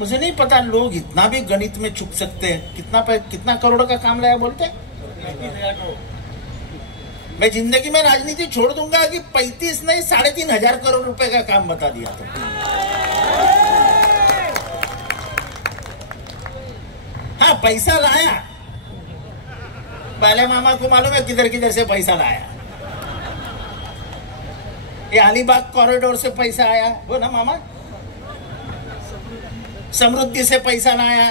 मुझे नहीं पता लोग इतना भी गणित में चुप सकते हैं। कितना करोड़ का काम लाया बोलते हैं? मैं जिंदगी में राजनीति छोड़ दूंगा कि 35 नहीं 3,500 करोड़ रुपए का काम बता दिया तो। हाँ, पैसा लाया। पहले मामा को मालूम है किधर किधर से पैसा लाया। ये अलीबाग कॉरिडोर से पैसा आया वो ना मामा, समृद्धि से पैसा लाया,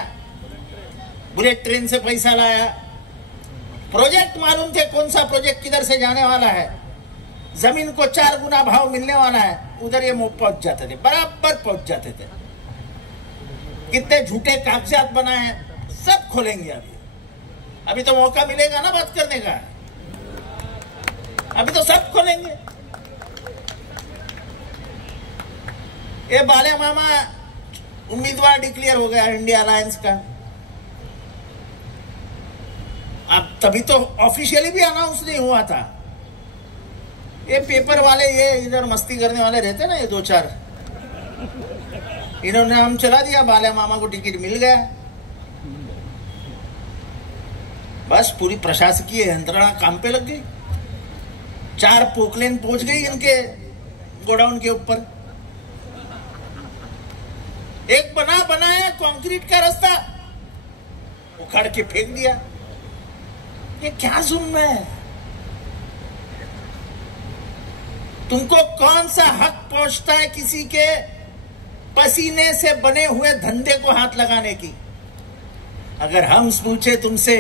बुलेट ट्रेन से पैसा लाया। प्रोजेक्ट मालूम थे कौन सा प्रोजेक्ट किधर से जाने वाला है, जमीन को 4 गुना भाव मिलने वाला है, उधर ये पहुंच जाते थे, बराबर पहुंच जाते थे। कितने झूठे कागजात बनाए हैं, सब खोलेंगे अभी तो मौका मिलेगा ना बात करने का, अभी तो सब खोलेंगे। ये बाले मामा उम्मीदवार डिक्लेयर हो गया इंडिया अलायंस का। अब तभी तो ऑफिशियली भी अनाउंस नहीं हुआ था। ये पेपर वाले, ये इधर मस्ती करने वाले रहते ना, ये 2-4, इन्होंने नाम चला दिया, बाले मामा को टिकट मिल गया। बस पूरी प्रशासकीय यंत्रणा काम पे लग गई। 4 पोकलेन पहुंच गई इनके गोडाउन के ऊपर। एक बनाया कंक्रीट का रास्ता उखाड़ के फेंक दिया। ये क्या जुल्म है? तुमको कौन सा हक पहुंचता है किसी के पसीने से बने हुए धंधे को हाथ लगाने की? अगर हम पूछे तुमसे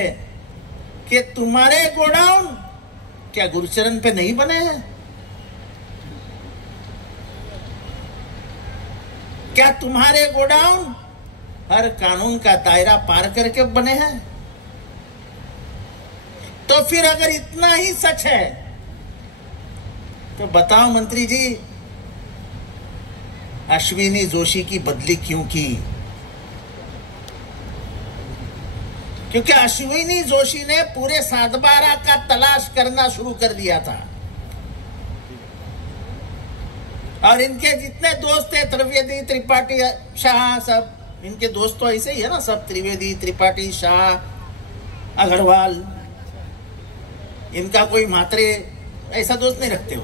कि तुम्हारे गोडाउन क्या गुरुचरण पे नहीं बने हैं? क्या तुम्हारे गोडाउन हर कानून का दायरा पार करके बने हैं? तो फिर अगर इतना ही सच है तो बताओ मंत्री जी, अश्विनी जोशी की बदली क्यों की? क्योंकि अश्विनी जोशी ने पूरे 7/12 का तलाश करना शुरू कर दिया था। और इनके जितने दोस्त थे, त्रिवेदी, त्रिपाठी, शाह, सब इनके दोस्त तो ऐसे ही है ना, सब त्रिवेदी, त्रिपाठी, शाह, अग्रवाल। इनका कोई मात्रे ऐसा दोस्त नहीं रखते हो,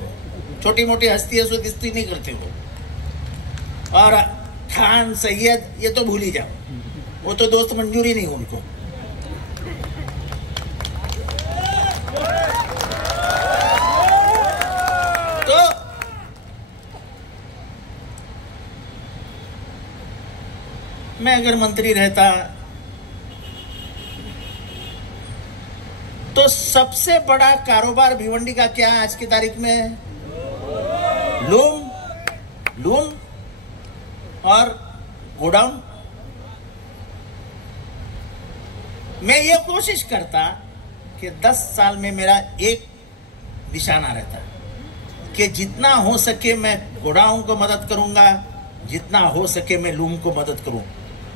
छोटी मोटी हस्तियों से दोस्ती नहीं करते हो। और खान, सैयद, ये तो भूल ही जाओ, वो तो दोस्त मंजूरी नहीं उनको। तो मैं अगर मंत्री रहता तो सबसे बड़ा कारोबार भिवंडी का क्या है आज की तारीख में? लूम और गोडाउन। मैं ये कोशिश करता कि 10 साल में मेरा एक निशाना रहता कि जितना हो सके मैं गोडाउन को मदद करूंगा, जितना हो सके मैं लूम को मदद करूं।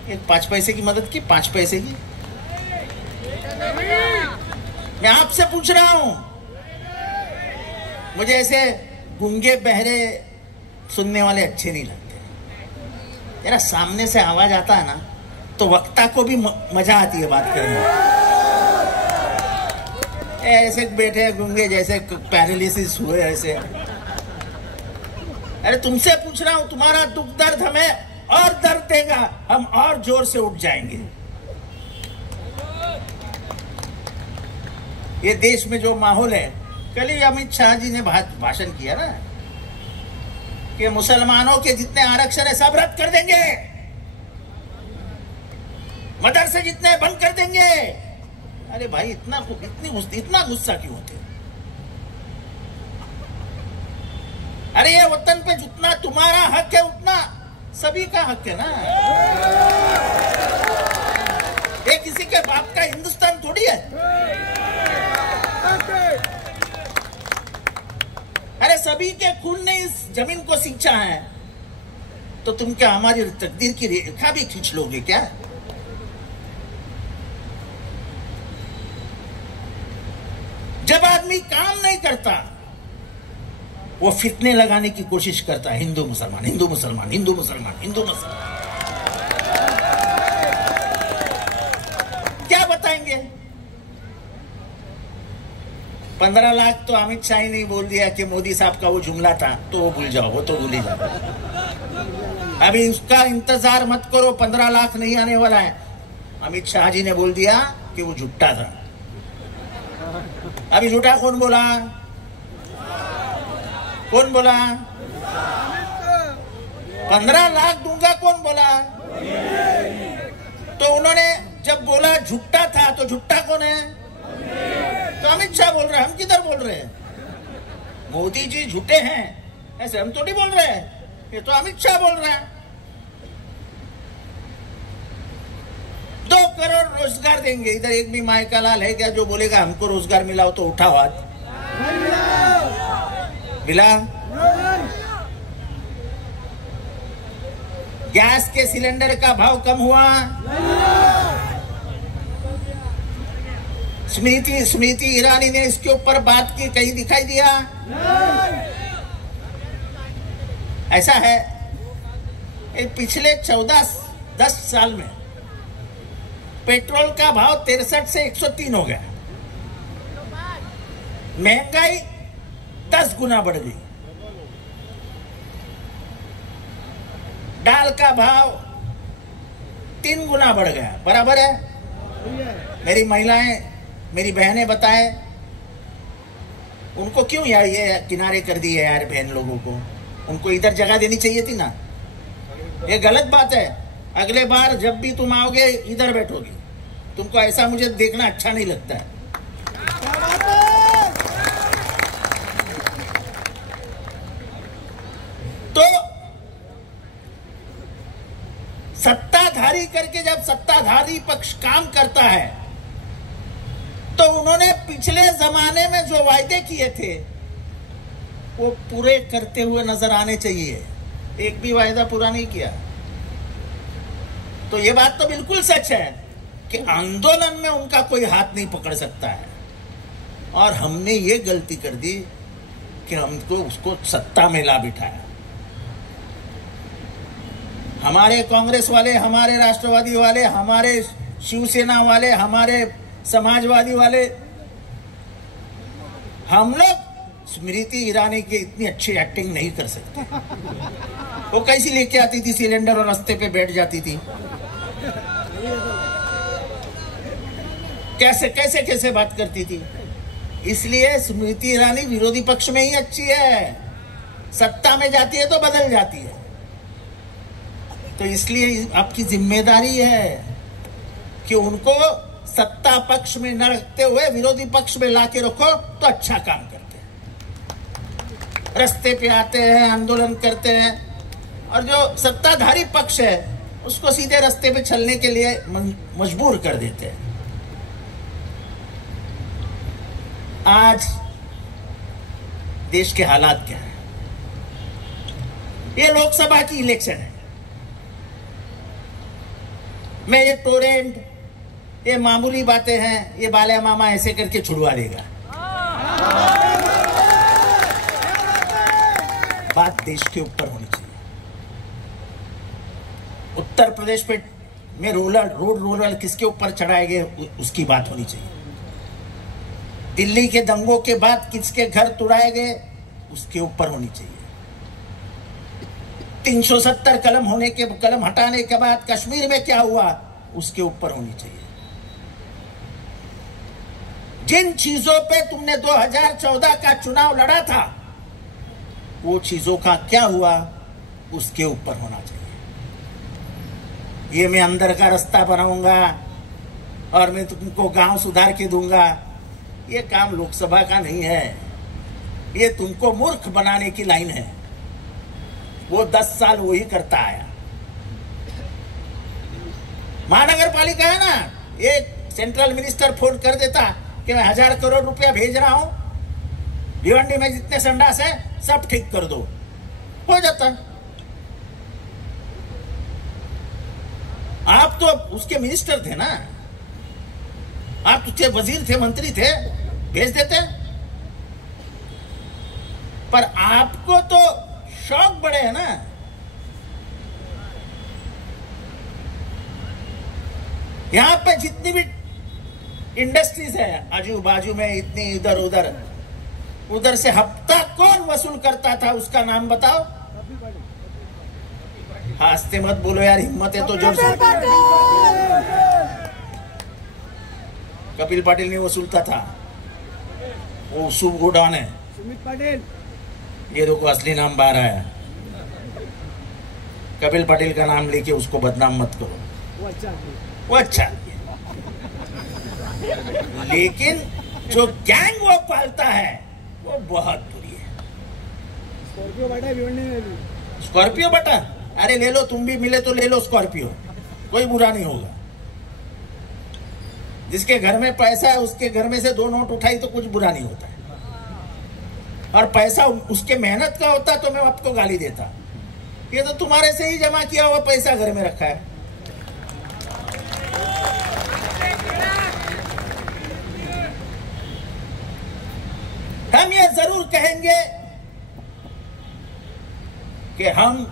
एक 5 पैसे की मदद की, 5 पैसे की। मैं आपसे पूछ रहा हूं, मुझे ऐसे गूंगे बहरे सुनने वाले अच्छे नहीं लगते। जरा सामने से आवाज आता है ना तो वक्ता को भी मजा आती है बात करने में। ऐसे बैठे गूंगे जैसे पैरालिसिस हुए ऐसे। अरे तुमसे पूछ रहा हूं, तुम्हारा दुख दर्द हमें और दर्द देगा, हम और जोर से उठ जाएंगे। ये देश में जो माहौल है, कल ही अमित शाह जी ने भाषण किया ना कि मुसलमानों के जितने आरक्षण है सब रद्द कर देंगे, मदरसे जितने बंद कर देंगे। अरे भाई इतना गुस्सा क्यों होते? अरे ये वतन पे जितना तुम्हारा हक है उतना सभी का हक है ना। ये किसी के बाप का हिंदुस्तान थोड़ी है। अरे सभी के खून ने इस जमीन को सींचा है, तो तुम क्या हमारी तकदीर की रेखा भी खींच लोगे क्या? जब आदमी काम नहीं करता वो फितने लगाने की कोशिश करता है, हिंदू मुसलमान, हिंदू मुसलमान, हिंदू मुसलमान, हिंदू मुसलमान। 15 लाख तो अमित शाह ने बोल दिया कि मोदी साहब का वो जुमला था, तो वो भूल जाओ, वो तो भूल ही जाओ। अभी उसका इंतजार मत करो, 15 लाख नहीं आने वाला है। अमित शाह जी ने बोल दिया कि वो झूठा था। अभी झूठा कौन बोला? कौन बोला? 15 लाख दूंगा कौन बोला? तो उन्होंने जब बोला झूठा था, तो झूठा कौन है? तो अमित शाह बोल रहे हैं, हम किधर बोल रहे हैं? मोदी जी झूठे हैं ऐसे हम तो नहीं बोल रहे हैं, ये तो अमित शाह बोल रहे हैं। 2 करोड़ रोजगार देंगे। इधर एक भी माय का लाल है क्या जो बोलेगा हमको रोजगार मिला हो? तो उठाओ हाथ। मिला? गैस के सिलेंडर का भाव कम हुआ? स्मृति ईरानी ने इसके ऊपर बात की, कहीं दिखाई दिया? ऐसा है पिछले 10 साल में पेट्रोल का भाव 63 से 103 हो गया। महंगाई 10 गुना बढ़ गई। दाल का भाव 3 गुना बढ़ गया। बराबर है? मेरी महिलाएं, मेरी बहनें बताएं, उनको क्यों यार ये किनारे कर दिए यार बहन लोगों को? उनको इधर जगह देनी चाहिए थी ना। ये गलत बात है। अगले बार जब भी तुम आओगे इधर बैठोगे। तुमको ऐसा मुझे देखना अच्छा नहीं लगता है। तो सत्ताधारी करके जब सत्ताधारी पक्ष काम करता है तो उन्होंने पिछले जमाने में जो वायदे किए थे वो पूरे करते हुए नजर आने चाहिए। एक भी वायदा पूरा नहीं किया। तो ये बात तो बिल्कुल सच है कि आंदोलन में उनका कोई हाथ नहीं पकड़ सकता है। और हमने ये गलती कर दी कि हमको उसको सत्ता में ला बिठाया। हमारे कांग्रेस वाले, हमारे राष्ट्रवादी वाले, हमारे शिवसेना वाले, हमारे समाजवादी वाले, हम लोग स्मृति ईरानी की इतनी अच्छी एक्टिंग नहीं कर सकते। वो कैसी लेके आती थी सिलेंडर और रास्ते पे बैठ जाती थी। कैसे कैसे कैसे बात करती थी। इसलिए स्मृति ईरानी विरोधी पक्ष में ही अच्छी है, सत्ता में जाती है तो बदल जाती है। तो इसलिए आपकी जिम्मेदारी है कि उनको सत्ता पक्ष में न रखते हुए विरोधी पक्ष में लाके रखो तो अच्छा काम करते हैं। रास्ते पे आते हैं, आंदोलन करते हैं, और जो सत्ताधारी पक्ष है उसको सीधे रास्ते पे चलने के लिए मजबूर कर देते हैं। आज देश के हालात क्या है? ये लोकसभा की इलेक्शन है। मैं ये टोरेंट, ये मामूली बातें हैं, ये बाला मामा ऐसे करके छुड़वा देगा। बात देश के ऊपर होनी चाहिए। उत्तर प्रदेश पे में रोड रोलर किसके ऊपर चढ़ाए गए उसकी बात होनी चाहिए। दिल्ली के दंगों के बाद किसके घर तोड़ाए गए उसके ऊपर होनी चाहिए। 370 कलम हटाने के बाद कश्मीर में क्या हुआ उसके ऊपर होनी चाहिए। जिन चीजों पे तुमने 2014 का चुनाव लड़ा था वो चीजों का क्या हुआ उसके ऊपर होना चाहिए। ये मैं अंदर का रास्ता बनाऊंगा और मैं तुमको गांव सुधार के दूंगा, ये काम लोकसभा का नहीं है। ये तुमको मूर्ख बनाने की लाइन है। वो 10 साल वही करता आया। महानगर पालिका है ना, एक सेंट्रल मिनिस्टर फोन कर देता कि मैं 1000 करोड़ रुपया भेज रहा हूं, भिवंडी में जितने संडास है सब ठीक कर दो, हो जाता। आप तो उसके मिनिस्टर थे ना, आप तो वजीर थे, मंत्री थे, भेज देते। पर आपको तो शौक बड़े हैं ना। यहां पे जितनी भी इंडस्ट्रीज है आजू बाजू में, इतनी इधर उधर, उधर से हफ्ता कौन वसूल करता था, उसका नाम बताओ। हंसते मत बोलो यार, हिम्मत है तो जोर से। कपिल पाटिल नहीं वसूलता था, वो शुभ गोडाउन है। सुमित पाटिल, ये देखो असली नाम बाहर आया। कपिल पाटिल का नाम लेके उसको बदनाम मत करो, वो अच्छा। लेकिन जो गैंग वो पालता है वो बहुत बुरी है। स्कॉर्पियो बाटा भिवंडी में भी। स्कॉर्पियो बाटा, अरे ले लो, तुम भी मिले तो ले लो स्कॉर्पियो, कोई बुरा नहीं होगा। जिसके घर में पैसा है उसके घर में से 2 नोट उठाई तो कुछ बुरा नहीं होता है। और पैसा उसके मेहनत का होता तो मैं आपको गाली देता। ये तो तुम्हारे से ही जमा किया हुआ पैसा घर में रखा है। हम ये जरूर कहेंगे कि हम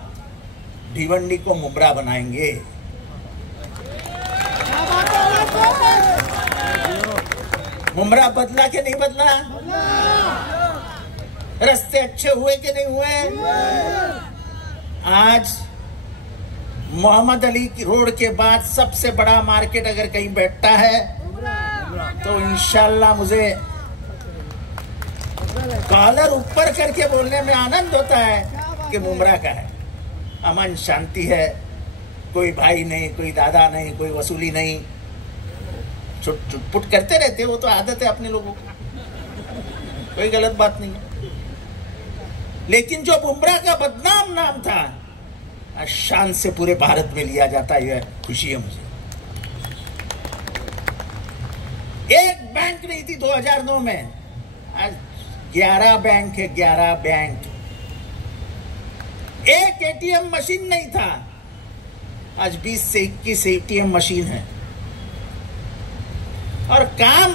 भिवंडी को मुब्रा बनाएंगे। मुब्रा बदला कि नहीं बदला? रास्ते अच्छे हुए कि नहीं हुए? आज मोहम्मद अली की रोड के बाद सबसे बड़ा मार्केट अगर कहीं बैठता है तो इंशाल्लाह मुझे कॉलर ऊपर करके बोलने में आनंद होता है कि मुमरा का है। अमन शांति है, कोई भाई नहीं, कोई दादा नहीं, कोई वसूली नहीं, चुटपुट करते रहते, वो तो आदत है अपने लोगों को, कोई गलत बात नहीं है। लेकिन जो मुमरा का बदनाम नाम था, शान से पूरे भारत में लिया जाता है, यह खुशी है मुझे। एक बैंक नहीं थी 2009 में, आज 11 बैंक है, 11 बैंक। एक एटीएम मशीन नहीं था, आज 20 से 21 एटीएम मशीन है। और काम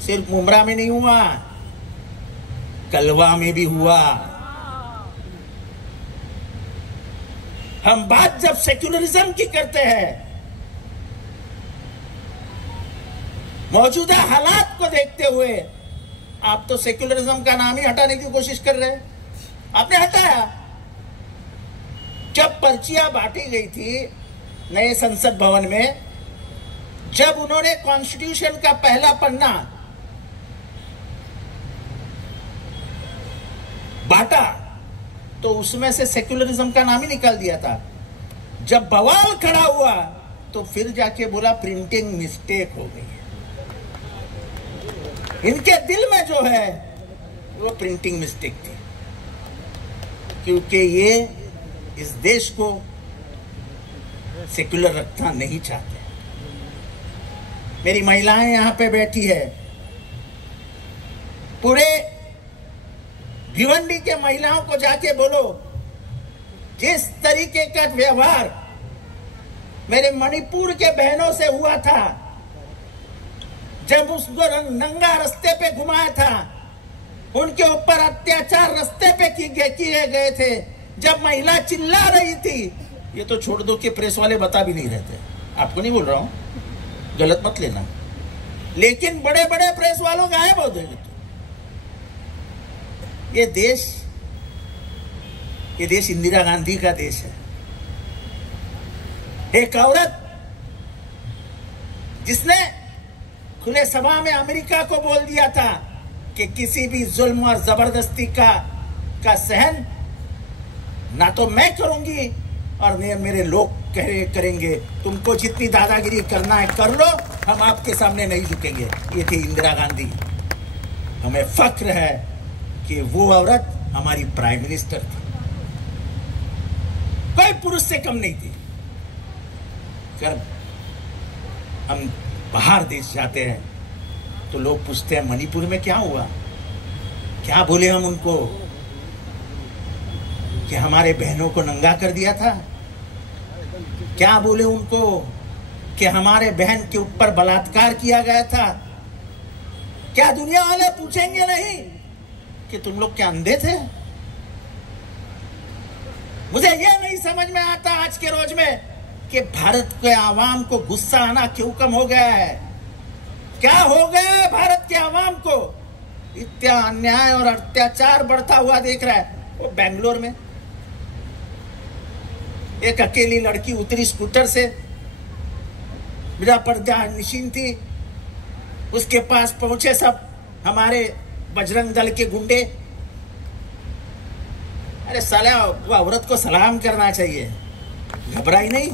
सिर्फ मुमरा में नहीं हुआ, कलवा में भी हुआ। हम बात जब सेक्युलरिज्म की करते हैं, मौजूदा हालात को देखते हुए, आप तो सेक्युलरिज्म का नाम ही हटाने की कोशिश कर रहे हैं। आपने हटाया। जब पर्चियां बांटी गई थी नए संसद भवन में, जब उन्होंने कॉन्स्टिट्यूशन का पहला पन्ना बांटा तो उसमें से सेक्युलरिज्म का नाम ही निकाल दिया था। जब बवाल खड़ा हुआ तो फिर जाके बोला प्रिंटिंग मिस्टेक हो गई है। इनके दिल में जो है वो प्रिंटिंग मिस्टेक थी, क्योंकि ये इस देश को सेक्युलर रखना नहीं चाहते। मेरी महिलाएं यहां पे बैठी है, पूरे भिवंडी के महिलाओं को जाके बोलो, जिस तरीके का व्यवहार मेरे मणिपुर के बहनों से हुआ था, जब उसको नंगा रास्ते पे घुमाया था, उनके ऊपर अत्याचार रास्ते पे किए गए थे, जब महिला चिल्ला रही थी, ये तो छोड़ दो कि प्रेस वाले बता भी नहीं रहते। आपको नहीं बोल रहा हूं, गलत मत लेना, लेकिन बड़े बड़े प्रेस वालों गायब हो गए। ये देश इंदिरा गांधी का देश है। एक औरत जिसने खुले सभा में अमेरिका को बोल दिया था कि किसी भी जुल्म और जबरदस्ती का सहन ना तो मैं करूंगी और न मेरे लोग करेंगे। तुमको जितनी दादागिरी करना है कर लो, हम आपके सामने नहीं झुकेंगे। ये थी इंदिरा गांधी। हमें फख्र है कि वो औरत हमारी प्राइम मिनिस्टर थी, कोई पुरुष से कम नहीं थी। जब हम बाहर देश जाते हैं तो लोग पूछते हैं मणिपुर में क्या हुआ, क्या बोले हम उनको कि हमारे बहनों को नंगा कर दिया था, क्या बोले उनको कि हमारे बहन के ऊपर बलात्कार किया गया था। क्या दुनिया वाले पूछेंगे नहीं कि तुम लोग क्या अंधे थे? मुझे यह नहीं समझ में आता आज के रोज में कि भारत के आवाम को गुस्सा आना क्यों कम हो गया है। क्या हो गया है भारत के आवाम को इतना अन्याय और अत्याचार बढ़ता हुआ देख रहा है। वो बेंगलोर में एक अकेली लड़की उतरी स्कूटर से, बिना पर्दा निशीन थी, उसके पास पहुंचे सब हमारे बजरंग दल के गुंडे। अरे साला, वो औरत को सलाम करना चाहिए, घबराई नहीं।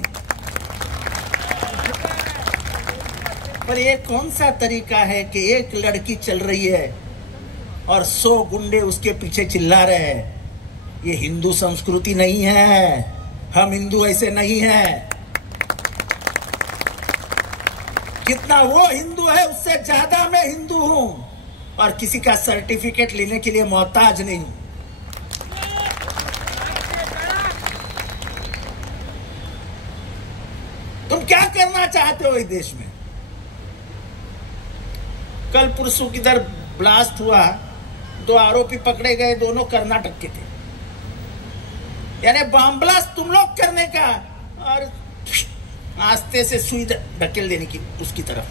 पर ये कौन सा तरीका है कि एक लड़की चल रही है और 100 गुंडे उसके पीछे चिल्ला रहे हैं। ये हिंदू संस्कृति नहीं है, हम हिंदू ऐसे नहीं हैं। कितना वो हिंदू है उससे ज्यादा मैं हिंदू हूं, और किसी का सर्टिफिकेट लेने के लिए मोहताज नहीं हूं। तुम क्या करना चाहते हो इस देश में? कल परसों किधर ब्लास्ट हुआ, 2 आरोपी पकड़े गए, दोनों कर्नाटक के थे। यानी बम ब्लास्ट तुम लोग करने का और आस्ते से सुई ढकेल देने की उसकी तरफ।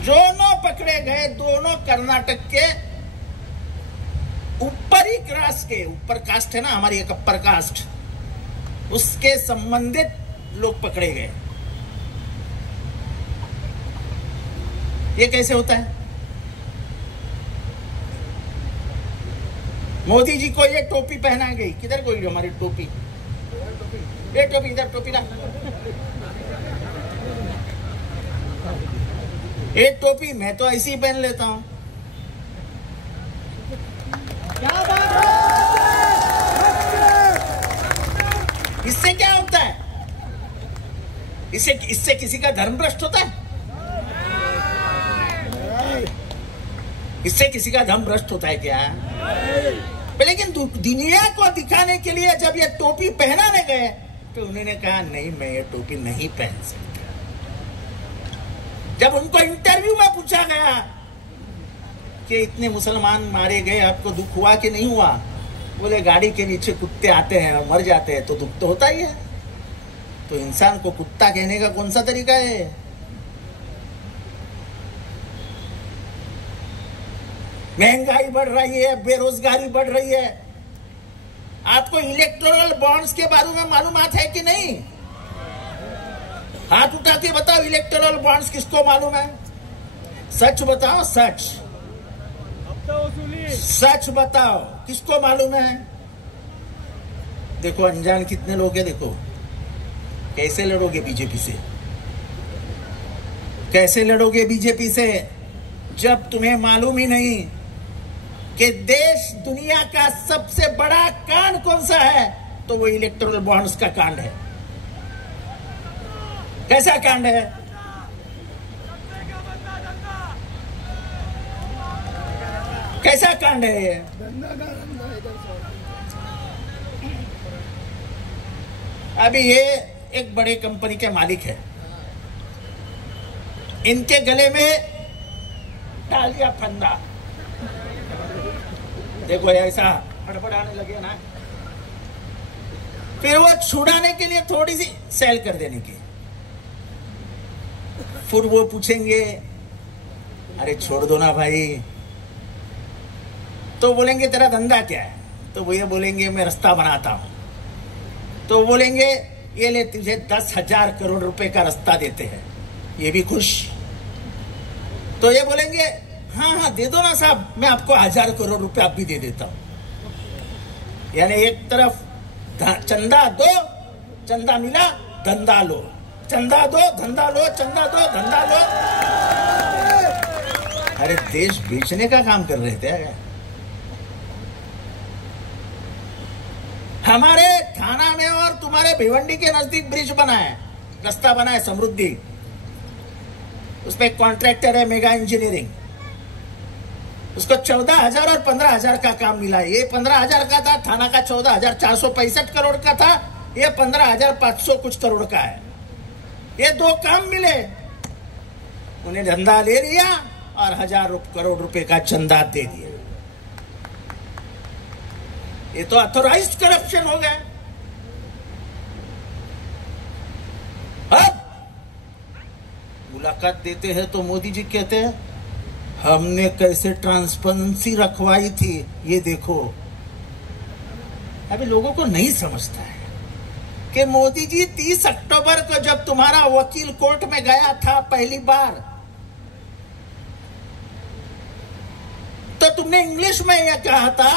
दोनों पकड़े गए, दोनों कर्नाटक के ऊपरी कास्ट के, ऊपर कास्ट है ना हमारी एक अपर कास्ट, उसके संबंधित लोग पकड़े गए। ये कैसे होता है? मोदी जी को ये टोपी पहना गई, किधर कोई हमारी टोपी? ये टोपी इधर, टोपी ना, ये टोपी मैं तो ऐसी ही पहन लेता हूं। इससे क्या होता है? इससे किसी का धर्म भ्रष्ट होता है? इससे किसी का धर्म भ्रष्ट होता है क्या? लेकिन दुनिया को दिखाने के लिए जब ये टोपी पहनाने गए तो उन्होंने कहा नहीं, मैं ये टोपी नहीं पहन सकता। जब उनको इंटरव्यू में पूछा गया कि इतने मुसलमान मारे गए, आपको दुख हुआ कि नहीं हुआ? बोले गाड़ी के नीचे कुत्ते आते हैं और मर जाते हैं तो दुख तो होता ही है। तो इंसान को कुत्ता कहने का कौन सा तरीका है? महंगाई बढ़ रही है, बेरोजगारी बढ़ रही है। आपको इलेक्टोरल बॉन्ड्स के बारे में मालूमात है कि नहीं? हाथ उठा के बताओ, इलेक्टोरल बॉन्ड्स किसको मालूम है? सच बताओ, सच सच बताओ, किसको मालूम है? देखो अनजान कितने लोग हैं। देखो कैसे लड़ोगे बीजेपी से, कैसे लड़ोगे बीजेपी से जब तुम्हें मालूम ही नहीं कि देश दुनिया का सबसे बड़ा कांड कौन सा है? तो वो इलेक्टोरल बॉन्ड्स का कांड है। कैसा कांड है? कैसा कांड है ये? अभी ये एक बड़े कंपनी के मालिक है, इनके गले में डाल दिया फंदा। देखो ऐसा फड़फड़ाने लगे ना, फिर वो छुड़ाने के लिए थोड़ी सी सेल कर देने की। फिर वो पूछेंगे अरे छोड़ दो ना भाई, तो बोलेंगे तेरा धंधा क्या है? तो वो ये बोलेंगे मैं रास्ता बनाता हूं। तो बोलेंगे ये ले तुझे 10,000 करोड़ रुपए का रास्ता देते हैं, ये भी खुश। तो ये बोलेंगे हाँ हाँ दे दो ना साहब, मैं आपको 1,000 करोड़ रुपए आप भी दे देता हूं। यानी एक तरफ चंदा दो, चंदा मिला धंधा लो, चंदा दो धंधा लो, चंदा दो धंधा लो। अरे देश बेचने का काम कर रहे थे। हमारे थाना में और तुम्हारे भिवंडी के नजदीक ब्रिज बना है, रास्ता बना है समृद्धि, उसमें कॉन्ट्रैक्टर है मेगा इंजीनियरिंग, उसको 14,000 और 15,000 का काम मिला है। ये 15,000 का था, थाना का 14,465 करोड़ का था, ये 15,500 कुछ करोड़ का है। ये 2 काम मिले, उन्हें धंधा ले लिया और 1,000 करोड़ रुपए का चंदा दे दिया। ये तो ऑथोराइज्ड करप्शन हो गया। अब मुलाकात देते हैं तो मोदी जी कहते हैं हमने कैसे ट्रांसपेरेंसी रखवाई थी, ये देखो। अभी लोगों को नहीं समझता है कि मोदी जी 30 अक्टूबर को जब तुम्हारा वकील कोर्ट में गया था पहली बार, तो तुमने इंग्लिश में यह कहा था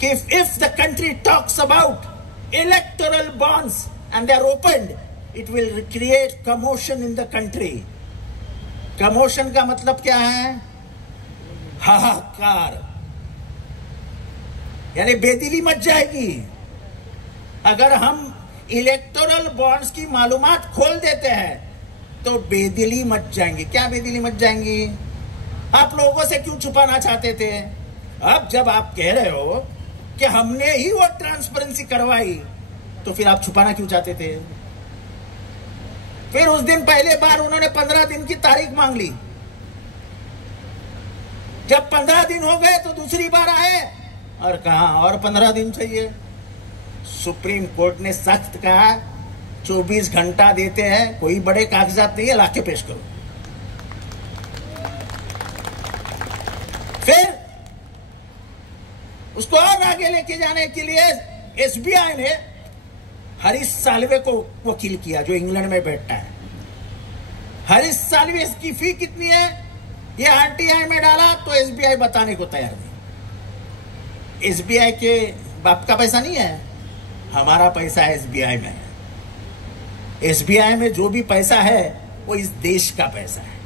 कि if the country talks about electoral bonds and they are opened, it will create commotion in the country. commotion का मतलब क्या है? हाहाकार, यानी बेदिली मच जाएगी। अगर हम इलेक्टोरल बॉन्ड्स की मालूमात खोल देते हैं तो बेदिली मच जाएंगी। क्या बेदिली मच जाएंगी? आप लोगों से क्यों छुपाना चाहते थे? अब जब आप कह रहे हो कि हमने ही वो ट्रांसपेरेंसी करवाई, तो फिर आप छुपाना क्यों चाहते थे? फिर उस दिन पहले बार उन्होंने 15 दिन की तारीख मांग ली। जब 15 दिन हो गए तो दूसरी बार आए और कहा और 15 दिन चाहिए। सुप्रीम कोर्ट ने सख्त कहा 24 घंटा देते हैं, कोई बड़े कागजात नहीं है, लाके पेश करो। फिर उसको और आगे लेके जाने के लिए एसबीआई ने हरीश साल्वे को वकील किया, जो इंग्लैंड में बैठता है। हरीश साल्वे की फी कितनी है ये आरटीआई में डाला तो एसबीआई बताने को तैयार नहीं। एसबीआई के बाप का पैसा नहीं है, हमारा पैसा एसबीआई में है। एसबीआई में जो भी पैसा है वो इस देश का पैसा है,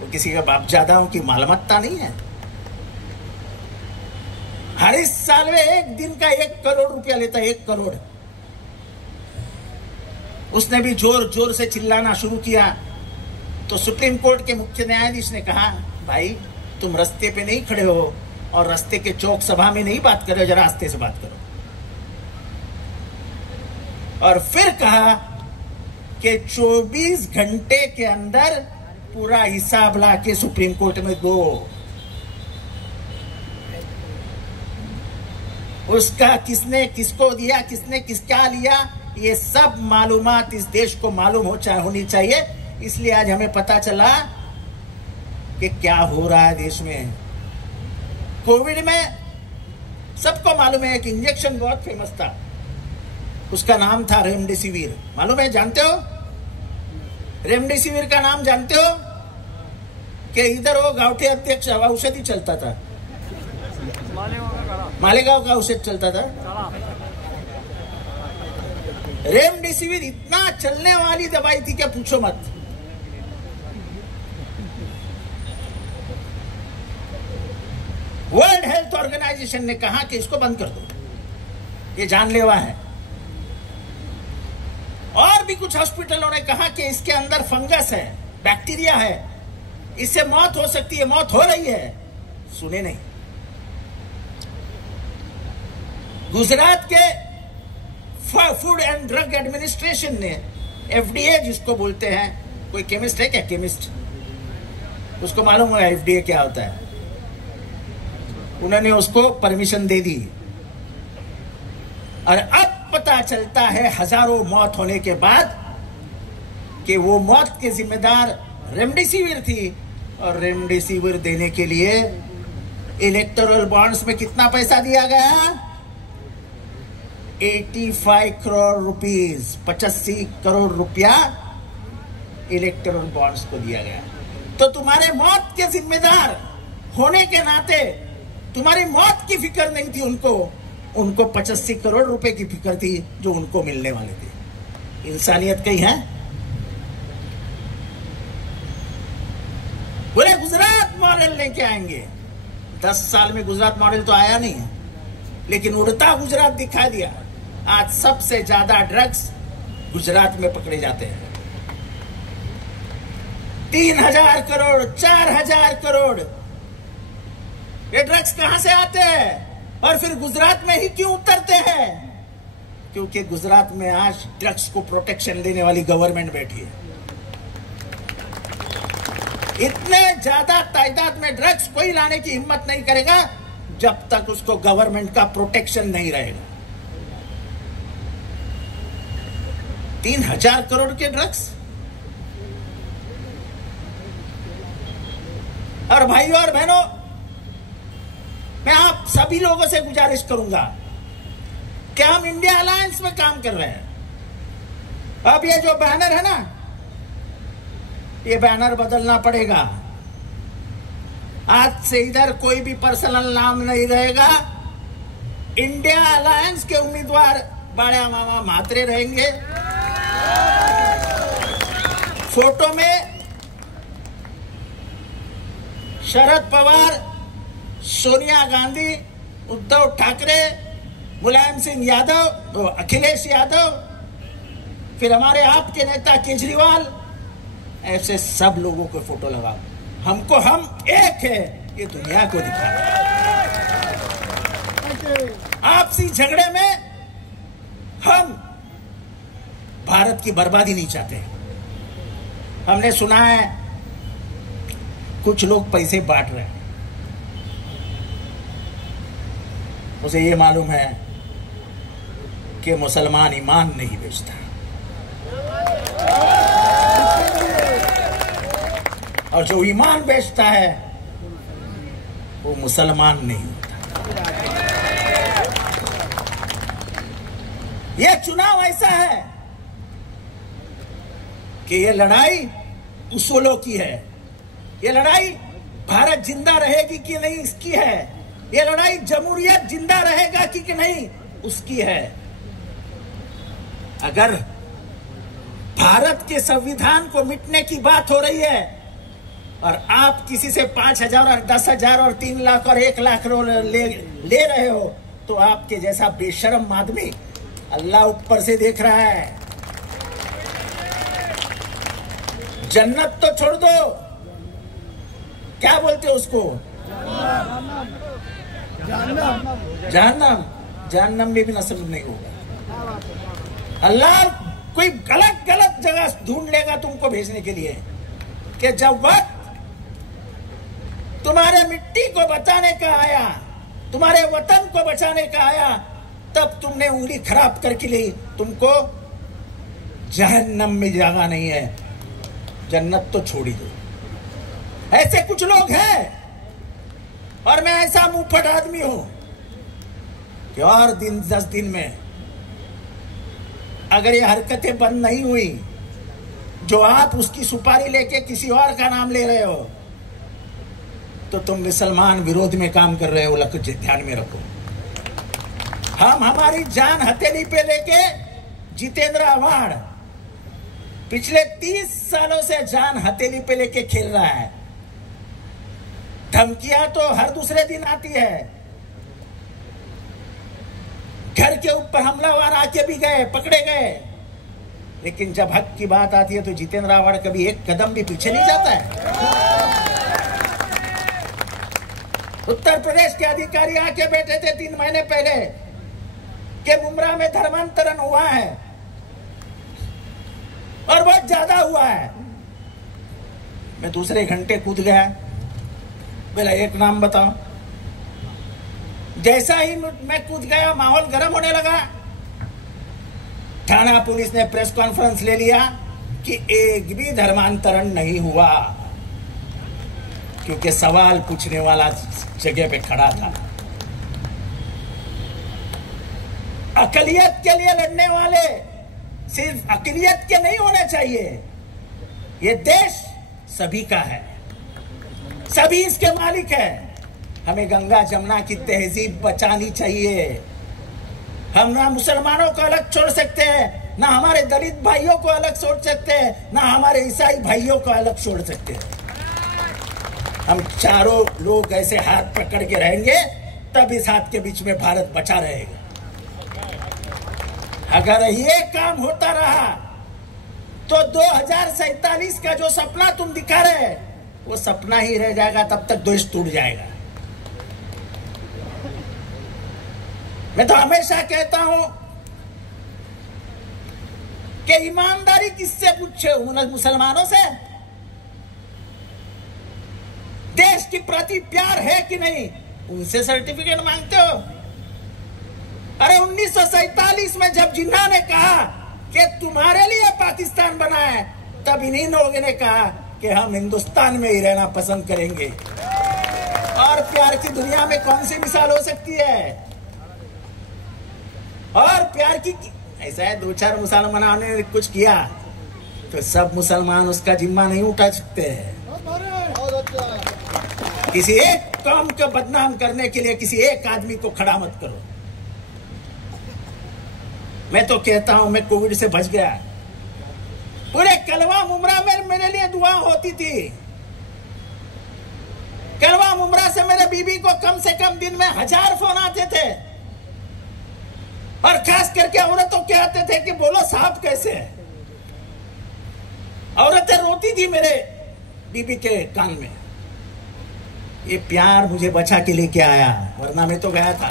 वो किसी का बापजादाओं की मालमत्ता नहीं है। हरीश साल्वे एक दिन का 1 करोड़ रुपया लेता है, 1 करोड़। उसने भी जोर जोर से चिल्लाना शुरू किया तो सुप्रीम कोर्ट के मुख्य न्यायाधीश ने कहा, भाई तुम रास्ते पे नहीं खड़े हो और रास्ते के चौक सभा में नहीं बात कर रहे हो, जरा रास्ते से बात करो। और फिर कहा कि 24 घंटे के अंदर पूरा हिसाब ला के सुप्रीम कोर्ट में दो। उसका किसने किसको दिया, किसने किसका लिया, ये सब मालूमात इस देश को मालूम होनी चाहिए। इसलिए आज हमें पता चला कि क्या हो रहा है देश में। कोविड में सबको मालूम है कि इंजेक्शन बहुत फेमस था, उसका नाम था रेमडेसिविर। मालूम है, जानते हो? रेमडेसिविर का नाम जानते हो? कि इधर वो गांवठी अध्यक्ष औषधि चलता था, मालेगांव का औषध चलता था। रेमडेसिविर इतना चलने वाली दवाई थी क्या पूछो मत। वर्ल्ड हेल्थ ऑर्गेनाइजेशन ने कहा कि इसको बंद कर दो, ये जानलेवा है। और भी कुछ हॉस्पिटलों ने कहा कि इसके अंदर फंगस है, बैक्टीरिया है, इससे मौत हो सकती है, मौत हो रही है। सुने नहीं। गुजरात के फूड एंड ड्रग एडमिनिस्ट्रेशन ने, एफडीए जिसको बोलते हैं, कोई केमिस्ट है क्या? केमिस्ट, उसको मालूम होगा एफडीए क्या होता है। उन्होंने उसको परमिशन दे दी और अब पता चलता है हजारों मौत होने के बाद कि वो मौत के जिम्मेदार रेमडेसिविर थी। और रेमडेसिविर देने के लिए इलेक्टोरल बॉन्ड्स में कितना पैसा दिया गया? 85 करोड़ रुपीस, 85 करोड़ रुपया इलेक्टोरल बॉन्ड्स को दिया गया। तो तुम्हारे मौत के जिम्मेदार होने के नाते तुम्हारी मौत की फिक्र नहीं थी उनको 85 करोड़ रुपए की फिक्र थी जो उनको मिलने वाले थे। इंसानियत कहीं है? बोले गुजरात मॉडल लेके आएंगे। 10 साल में गुजरात मॉडल तो आया नहीं है, लेकिन उड़ता गुजरात दिखा दिया। आज सबसे ज्यादा ड्रग्स गुजरात में पकड़े जाते हैं। 3000 करोड़, 4000 करोड़, ये ड्रग्स कहां से आते हैं और फिर गुजरात में ही क्यों उतरते हैं? क्योंकि गुजरात में आज ड्रग्स को प्रोटेक्शन देने वाली गवर्नमेंट बैठी है। इतने ज्यादा तादाद में ड्रग्स कोई लाने की हिम्मत नहीं करेगा जब तक उसको गवर्नमेंट का प्रोटेक्शन नहीं रहेगा। 3000 करोड़ के ड्रग्स, और भाइयों और बहनों, मैं आप सभी लोगों से गुजारिश करूंगा कि हम इंडिया अलायंस में काम कर रहे हैं। अब ये जो बैनर है ना, ये बैनर बदलना पड़ेगा। आज से इधर कोई भी पर्सनल नाम नहीं रहेगा। इंडिया अलायंस के उम्मीदवार बड़ा मामा म्हात्रे रहेंगे। फोटो में शरद पवार, सोनिया गांधी, उद्धव ठाकरे, मुलायम सिंह यादव, अखिलेश यादव, फिर हमारे आपके नेता केजरीवाल, ऐसे सब लोगों के फोटो लगाओ। हमको हम एक है, ये दुनिया को दिखाना। आपसी झगड़े में हम भारत की बर्बादी नहीं चाहते। हमने सुना है कुछ लोग पैसे बांट रहे हैं, उसे ये मालूम है कि मुसलमान ईमान नहीं बेचता, और जो ईमान बेचता है वो मुसलमान नहीं होता। ये चुनाव ऐसा है कि ये लड़ाई उसूलों की है। ये लड़ाई भारत जिंदा रहेगी कि नहीं इसकी है। ये लड़ाई जमहूरियत जिंदा रहेगा कि नहीं उसकी है। अगर भारत के संविधान को मिटने की बात हो रही है और आप किसी से 5,000 और 10,000 और 3 लाख और 1 लाख ले रहे हो, तो आपके जैसा बेशर्म आदमी अल्लाह ऊपर से देख रहा है। जन्नत तो छोड़ दो, क्या बोलते हो उसको, जहन्नम, जहन्नम में भी नसीब नहीं होगा। अल्लाह कोई गलत गलत जगह ढूंढ लेगा तुमको भेजने के लिए, कि जब वक्त तुम्हारे मिट्टी को बचाने का आया, तुम्हारे वतन को बचाने का आया, तब तुमने उंगली खराब करके ली। तुमको जहन्नम में जगह नहीं है, जन्नत तो छोड़ ही दो। ऐसे कुछ लोग हैं, और मैं ऐसा मुंहफट आदमी हूं कि और 10 दिन में अगर ये हरकतें बंद नहीं हुई, जो आप उसकी सुपारी लेके किसी और का नाम ले रहे हो, तो तुम मुसलमान विरोध में काम कर रहे हो। ध्यान में रखो। हम हमारी जान हथेली पे लेके, जितेंद्र आव्हाड पिछले 30 सालों से जान हथेली पे लेके खेल रहा है। धमकियां तो हर दूसरे दिन आती है। घर के ऊपर हमलावर आके भी गए, पकड़े गए, लेकिन जब हक की बात आती है तो जितेंद्र आव्हाड कभी एक कदम भी पीछे नहीं जाता है। उत्तर प्रदेश के अधिकारी आके बैठे थे 3 महीने पहले कि मुमरा में धर्मांतरण हुआ है और बहुत ज्यादा हुआ है। मैं दूसरे घंटे कूद गया, बोला एक नाम बताओ। जैसा ही मैं कूद गया, माहौल गर्म होने लगा। थाना पुलिस ने प्रेस कॉन्फ्रेंस ले लिया कि एक भी धर्मांतरण नहीं हुआ, क्योंकि सवाल पूछने वाला जगह पे खड़ा था। अकलियत के लिए लड़ने वाले सिर्फ अकलियत के नहीं होने चाहिए। ये देश सभी का है, सभी इसके मालिक है। हमें गंगा जमुना की तहजीब बचानी चाहिए। हम ना मुसलमानों को अलग छोड़ सकते हैं, ना हमारे दलित भाइयों को अलग छोड़ सकते हैं, ना हमारे ईसाई भाइयों को अलग छोड़ सकते हैं। हम चारों लोग ऐसे हाथ पकड़ के रहेंगे, तब इस हाथ के बीच में भारत बचा रहेगा। अगर ये काम होता रहा तो 2047 का जो सपना तुम दिखा रहे हैं, वो सपना ही रह जाएगा। तब तक देश टूट जाएगा। मैं तो हमेशा कहता हूं कि ईमानदारी किससे पूछे, मुसलमानों से? देश के प्रति प्यार है कि नहीं, उनसे सर्टिफिकेट मांगते हो? अरे 1947 में जब जिन्ना ने कहा कि तुम्हारे लिए पाकिस्तान बना है, तब इन्हीं लोगों ने कहा कि हम हिंदुस्तान में ही रहना पसंद करेंगे। और प्यार की दुनिया में कौन सी मिसाल हो सकती है? और प्यार की ऐसा है, 2-4 मुसलमानों ने कुछ किया तो सब मुसलमान उसका जिम्मा नहीं उठा सकते हैं। किसी एक कौम को बदनाम करने के लिए किसी एक आदमी को खड़ा मत करो। मैं तो कहता हूं, मैं कोविड से बच गया। पूरे कलवा मुमरा में मेरे लिए दुआ होती थी। कलवा मुमरा से मेरे बीबी को कम से कम दिन में 1000 फोन आते थे। और खास करके औरतों के आते थे कि बोलो साहब कैसे है। औरतें रोती थी मेरे बीबी के कान में। ये प्यार मुझे बचा के लेके आया, वरना मैं तो गया था।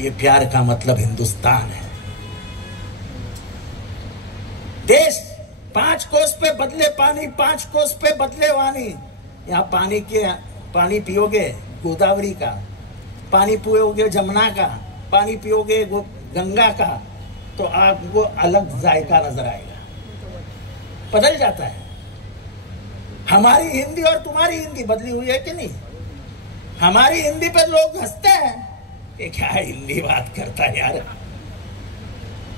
ये प्यार का मतलब हिंदुस्तान है। देश 5 कोस पे बदले पानी, 5 कोस पे बदले वानी। यहाँ पानी पियोगे गोदावरी का, पानी पियोगे जमुना का, पानी पियोगे गंगा का, तो आपको अलग जायका नजर आएगा। बदल जाता है। हमारी हिंदी और तुम्हारी हिंदी बदली हुई है कि नहीं? हमारी हिंदी पे लोग हंसते हैं कि क्या हिंदी बात करता है यार,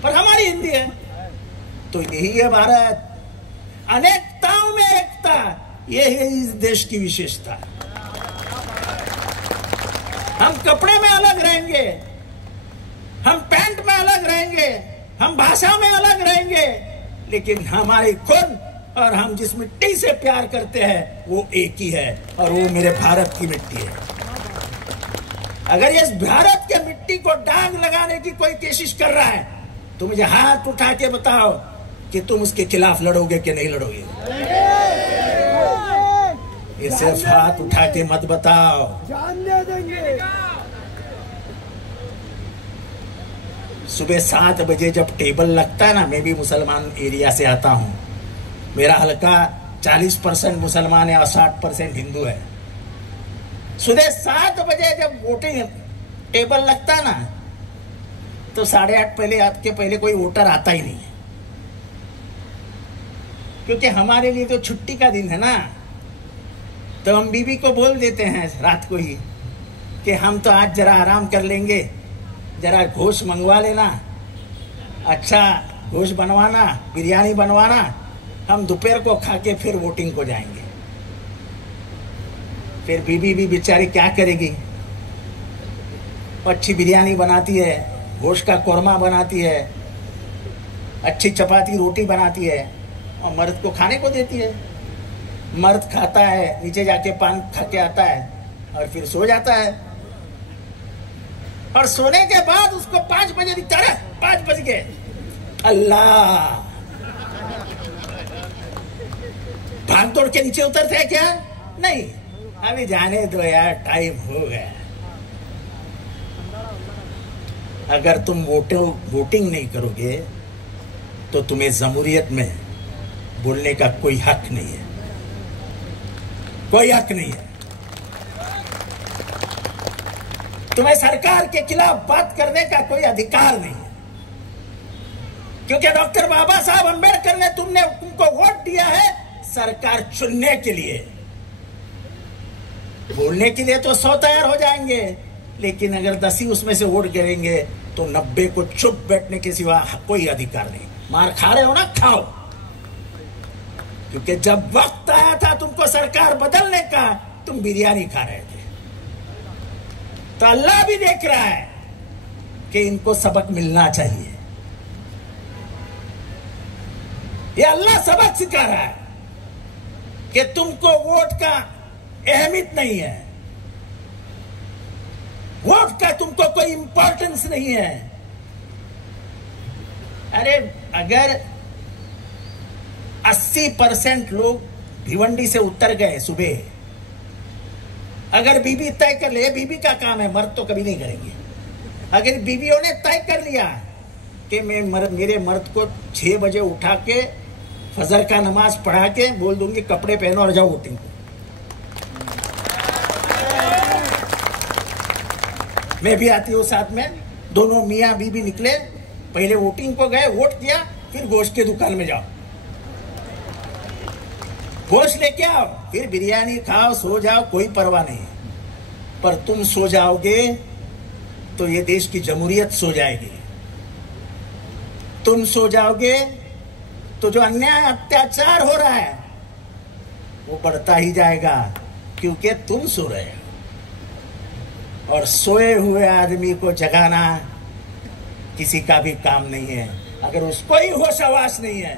पर हमारी हिंदी है। तो यही है भारत, अनेकताओं में एकता। ये है इस देश की विशेषता। हम कपड़े में अलग रहेंगे, हम पैंट में अलग रहेंगे, हम भाषा में अलग रहेंगे, लेकिन हमारी खून और हम जिस मिट्टी से प्यार करते हैं वो एक ही है, और वो मेरे भारत की मिट्टी है। अगर इस भारत के मिट्टी को दाग लगाने की कोई कोशिश कर रहा है तो मुझे हाथ उठा के बताओ कि तुम उसके खिलाफ लड़ोगे कि नहीं लड़ोगे। ये सिर्फ हाथ उठा के मत बताओ। जान दे देंगे। सुबह 7 बजे जब टेबल लगता है ना, मैं भी मुसलमान एरिया से आता हूँ। मेरा हल्का 40% मुसलमान है और 60% हिंदू है। सुबह 7 बजे जब वोटिंग टेबल लगता है ना, तो 8:30 पहले कोई वोटर आता ही नहीं है, क्योंकि हमारे लिए तो छुट्टी का दिन है ना। तो हम बीवी को बोल देते हैं रात को ही कि हम तो आज जरा आराम कर लेंगे, जरा गोश्त मंगवा लेना, अच्छा गोश्त बनवाना, बिरयानी बनवाना, हम दोपहर को खा के फिर वोटिंग को जाएंगे। फिर बीबी भी बेचारी क्या करेगी? अच्छी बिरयानी बनाती है, गोश्त का कोरमा बनाती है, अच्छी चपाती रोटी बनाती है और मर्द को खाने को देती है। मर्द खाता है, नीचे जाके पान खा के आता है और फिर सो जाता है। और सोने के बाद उसको 5 बजे दिखता है, 5 बज गए, अल्लाह भाग दौड़ के नीचे उतरते हैं क्या? नहीं, अभी जाने दो यार, टाइम हो गया। अगर तुम वोटिंग नहीं करोगे तो तुम्हें जमहूरियत में बोलने का कोई हक नहीं है, कोई हक नहीं है। तुम्हें सरकार के खिलाफ बात करने का कोई अधिकार नहीं है, क्योंकि डॉक्टर बाबा साहब अंबेडकर ने तुमको वोट दिया है सरकार चुनने के लिए। बोलने के लिए तो 100 तैयार हो जाएंगे, लेकिन अगर 10 ही उसमें से वोट गिरेंगे तो 90 को चुप बैठने के सिवा कोई अधिकार नहीं। मार खा रहे हो ना, खाओ, क्योंकि जब वक्त आया था तुमको सरकार बदलने का, तुम बिरयानी खा रहे थे। तो अल्लाह भी देख रहा है कि इनको सबक मिलना चाहिए। ये अल्लाह सबक सिखा रहा है कि तुमको वोट का अहमियत नहीं है, वोट का तुमको कोई इंपॉर्टेंस नहीं है। अरे अगर 80% लोग भिवंडी से उतर गए सुबह, अगर बीबी तय कर ले, बीबी का काम है, मर्द तो कभी नहीं करेंगे। अगर बीवियों ने तय कर लिया कि मेरे मर्द को 6 बजे उठा के फजर का नमाज पढ़ा के बोल दूंगी कपड़े पहनो और जाओ वोटिंग को, मैं भी आती हूँ साथ में। दोनों मियाँ बीबी निकले, पहले वोटिंग को गए, वोट किया, फिर गोश्त के दुकान में जाओ। होश लेके आओ, फिर बिरयानी खाओ, सो जाओ, कोई परवाह नहीं। पर तुम सो जाओगे तो ये देश की जमहूरियत सो जाएगी। तुम सो जाओगे तो जो अन्याय अत्याचार हो रहा है वो बढ़ता ही जाएगा, क्योंकि तुम सो रहे हो। और सोए हुए आदमी को जगाना किसी का भी काम नहीं है। अगर उसको ही होश हवास नहीं है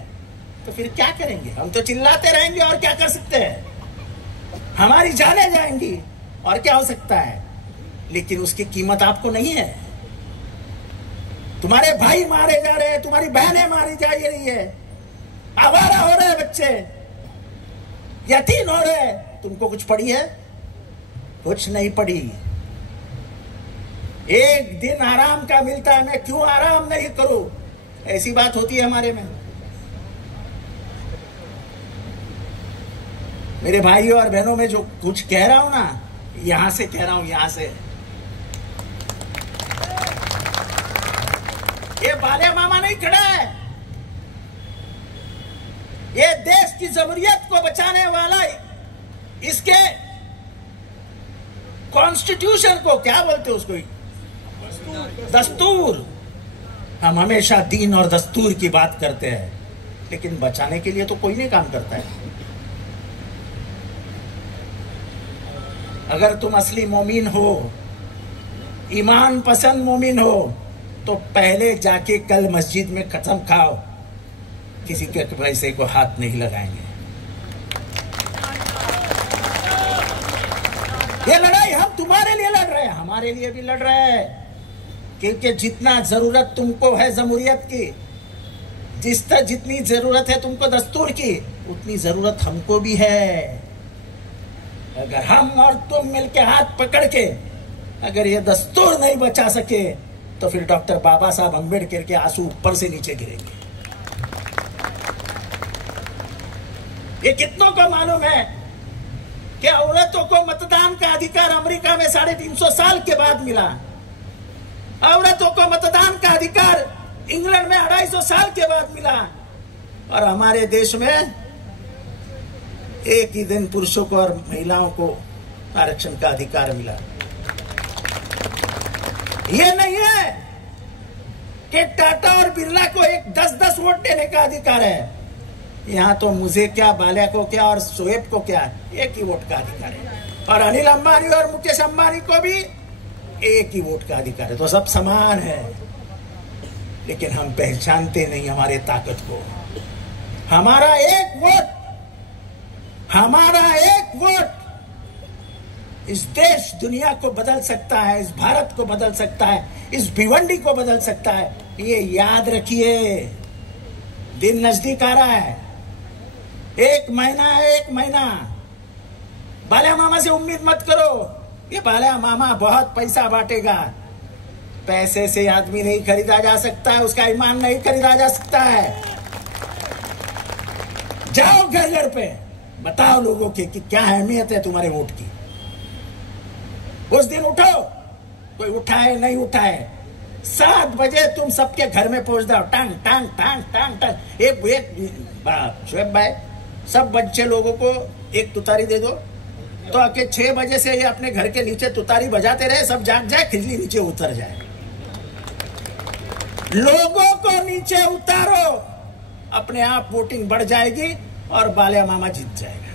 तो फिर क्या करेंगे? हम तो चिल्लाते रहेंगे, और क्या कर सकते हैं? हमारी जानें जाएंगी, और क्या हो सकता है? लेकिन उसकी कीमत आपको नहीं है। तुम्हारे भाई मारे जा रहे हैं, तुम्हारी बहनें मारी जा रही है, आवारा हो रहे हैं बच्चे, यतीम हो रहे हैं। तुमको कुछ पड़ी है? कुछ नहीं पड़ी। एक दिन आराम का मिलता है, मैं क्यों आराम नहीं करूं? ऐसी बात होती है हमारे में। मेरे भाइयों और बहनों में जो कुछ कह रहा हूं ना, यहां से कह रहा हूं, यहां से। ये बाले मामा नहीं खड़ा है, ये देश की जमहूरियत को बचाने वाला, इसके कॉन्स्टिट्यूशन को क्या बोलते हैं उसको? दस्तूर। हम हमेशा दीन और दस्तूर की बात करते हैं, लेकिन बचाने के लिए तो कोई नहीं काम करता है। अगर तुम असली मोमिन हो, ईमान पसंद मोमिन हो, तो पहले जाके कल मस्जिद में कसम खाओ, किसी के पैसे को हाथ नहीं लगाएंगे। ये लड़ाई हम तुम्हारे लिए लड़ रहे हैं, हमारे लिए भी लड़ रहे हैं, क्योंकि जितना जरूरत तुमको है जमहूरियत की, जितनी जरूरत है तुमको दस्तूर की, उतनी जरूरत हमको भी है। अगर हम और तुम मिलके हाथ पकड़ के अगर ये दस्तूर नहीं बचा सके, तो फिर डॉक्टर बाबा साहब अम्बेडकर के आंसू ऊपर से नीचे गिरेंगे। ये कितनों को मालूम है कि औरतों को मतदान का अधिकार अमेरिका में 350 साल के बाद मिला, औरतों को मतदान का अधिकार इंग्लैंड में 250 साल के बाद मिला, और हमारे देश में एक ही दिन पुरुषों को और महिलाओं को आरक्षण का अधिकार मिला। ये नहीं है कि टाटा और बिरला को 10-10 वोट देने का अधिकार है। यहाँ तो मुझे क्या, बाल्या को क्या और शोएब को क्या, एक ही वोट का अधिकार है। और अनिल अंबानी और मुकेश अंबानी को भी एक ही वोट का अधिकार है। तो सब समान है, लेकिन हम पहचानते नहीं हमारे ताकत को। हमारा एक वोट इस देश दुनिया को बदल सकता है, इस भारत को बदल सकता है, इस भिवंडी को बदल सकता है। ये याद रखिए। दिन नजदीक आ रहा है, 1 महीना है, 1 महीना। बाल्या मामा से उम्मीद मत करो, ये बाल्या मामा बहुत पैसा बांटेगा। पैसे से आदमी नहीं खरीदा जा सकता है, उसका ईमान नहीं खरीदा जा सकता है। जाओ घर घर पे, बताओ लोगों के कि क्या अहमियत है तुम्हारे वोट की। उस दिन उठो, कोई उठाए नहीं उठाए, 7 बजे तुम सबके घर में पहुंच जाओ, टांग टांग टांग टांग टांग। एक शोएब भाई, सब बच्चे लोगों को एक तुतारी दे दो, तो आके 6 बजे से ये अपने घर के नीचे तुतारी बजाते रहे, सब जाग जाए, खिजली नीचे उतर जाए। लोगों को नीचे उतारो, अपने आप वोटिंग बढ़ जाएगी और बाल्या मामा जीत जाएगा।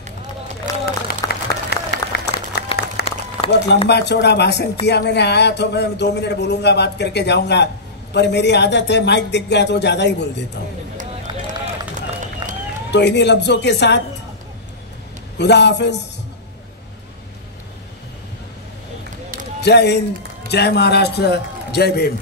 बहुत लंबा चौड़ा भाषण किया मैंने, आया तो मैं 2 मिनट बोलूंगा, बात करके जाऊंगा, पर मेरी आदत है माइक दिख गया तो ज्यादा ही बोल देता हूं। तो इन्हीं लफ्जों के साथ खुदा हाफिज, जय हिंद, जय महाराष्ट्र, जय भीम।